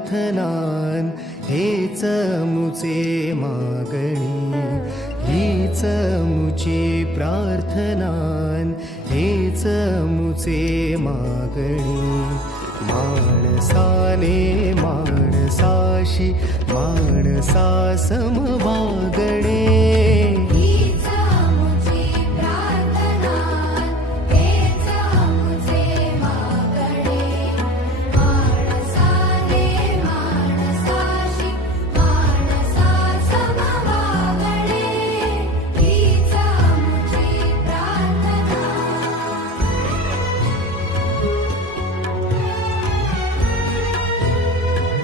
प्रार्थनान हेच मुचे मागणी, हीच मुची प्रार्थनान हेच मुचे मागणी. माणसाने माणसाशी माणसासम वागणे,